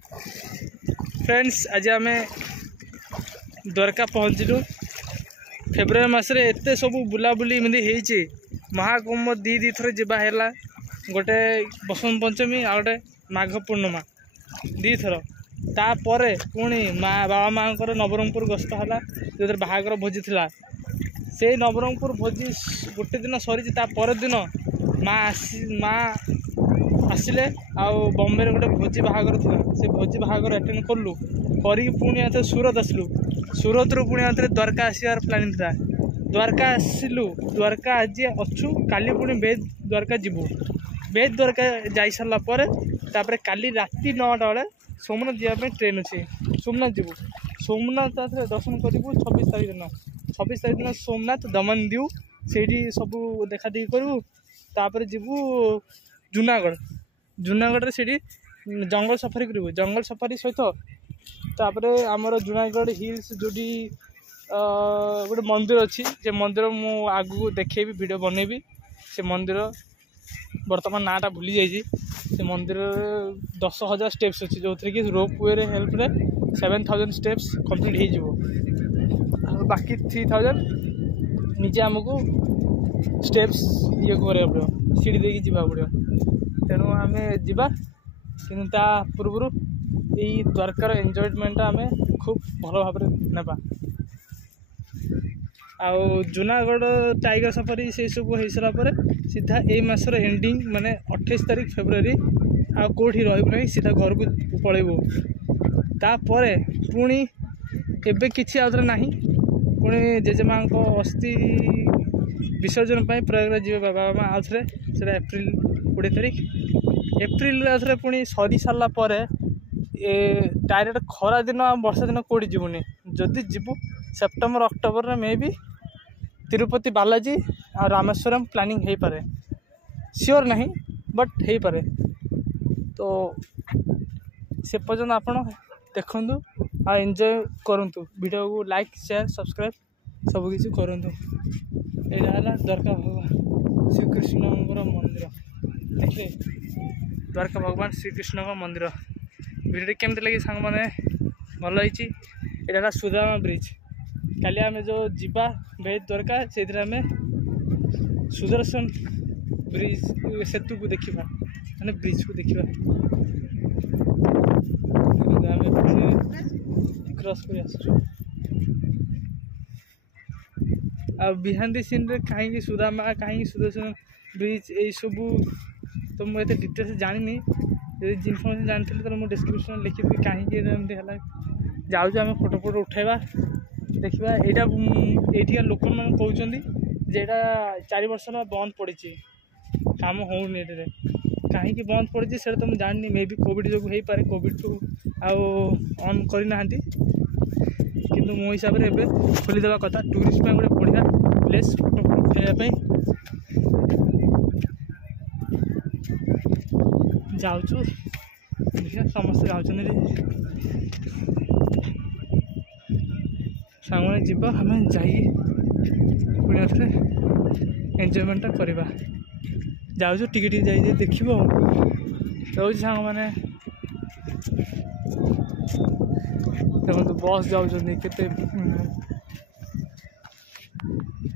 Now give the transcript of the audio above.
friends आज आम Dwarka पहुँचलु February मसरे एत सब बुलाबुली एमती महाकुंभ दी थर जावा गोटे बसंत पंचमी आ गए माघ पूर्णिमा दी थर तापर पुणी बाबा माँ नवरंगपुर गस्त है जो बाहागर भोजी थी से नवरंगपुर भोजी गोटे दिन सरी पर दिन माँ आसिले बम्बे गोटे भोजी बाहागर था से भोजी बाहागर अटेंड कलु कर सूरत आसलु सूरत रू पुणी द्वारका आसार प्लानिंग था द्वारका आसलु द्वारका आज अच्छु काली पुणी बेद द्वारका जीवु बेद द्वारका जाई सारा पर काली राति 9टा बेले सोमनाथ जावाई ट्रेन अच्छे सोमनाथ जीवु सोमनाथ दर्शन करूँ 26 तारीख दिन 26 तारीख दिन सोमनाथ दमन दीव से सब देखा देखी करूँ तापर जीवु जूनागढ़ जूनागढ़ से जंगल सफारी करूँ जंगल सफारी सहित तापर आमर जूनागढ़ हिल्स जो गोटे मंदिर अच्छी से मंदिर मु आगू देखेबी वीडियो बनैबी से मंदिर बर्तमान नाटा भूली जाइए से मंदिर 10,000 स्टेप्स अच्छी जो थी कि रोप वे हेल्प रे 7,000 स्टेप्स कंप्लीट हो बाकी 3,000 निजे आमको स्टेप्स ये करा पड़ो सीढ़ी देकी जीवा पड़ो तेणु आम जा कि पूर्व यही द्वारकार एंजॉयमेंट आम खूब भल भाव नेबा आउ जूनागढ़ टाइगर सफारी से सब हो सारा पर सीधा यही मसर एंडिंग माने 28 तारीख फेब्रुआरी आ कौटी रही सीधा घर को पलैबू तापर पुणी एबे किसी आउे ना पुणी जेजेमा अस्थि विसर्जन प्रयागराज जी बाबा माँ आउे से एप्रिल 20 तारीख एप्रिल आउे पुणी सरी सारा पर डायरेक्ट खरा दिन वर्षा दिन कौटी जीवनी जदि जीवु सेप्टेम्बर अक्टोबर मे भी तिरुपति बालाजी आ रामेश्वरम प्लानिंग हो पारे श्योर नहीं बट हो पारे तो से पर्यटन आपण देखु आ एंजॉय करूँ वीडियो को लाइक शेयर सब्सक्राइब सबकि करूँ यहाँ द्वारका भगवान श्रीकृष्ण मंदिर देखिए द्वारका भगवान श्रीकृष्ण मंदिर वीडियो केमती लगी सांग मैंने भल यहाँ सुदामा ब्रिज काली आम जो जीवा बेद द्वारका से आम सुदर्शन ब्रिज सेतु को देखा मैंने ब्रिज को देखा क्रॉस कर बिहाइंड द सीन कहीं सुदामा कहीं सुदर्शन ब्रिज यही सब तो मुझे डिटेल्स जानी इनफर्मेशन जानी तो मुझे डिस्क्रिप्शन लिखी कहीं जाऊँ आम फोटो फोटो उठेबा देखा यहाँ लोक मैंने कहते जेटा 4 वर्ष बंद पड़ी काम होनी कहीं बंद पड़ी से तो मुझे जानी मे भी कोविड जो हो पारे कोविड टू आन करना कि मो हिसाब से एवं खोलीदेवा कथा टूरिस्ट गोटे बढ़िया प्लेस फोटो उठाई जाऊँ देखिए समस्त जाऊँ सांग जीवा आम जा एंजॉयमेंट करवा जाऊँ टिके जाइए देख रोज सांग मैंने देखो बस जाऊँ के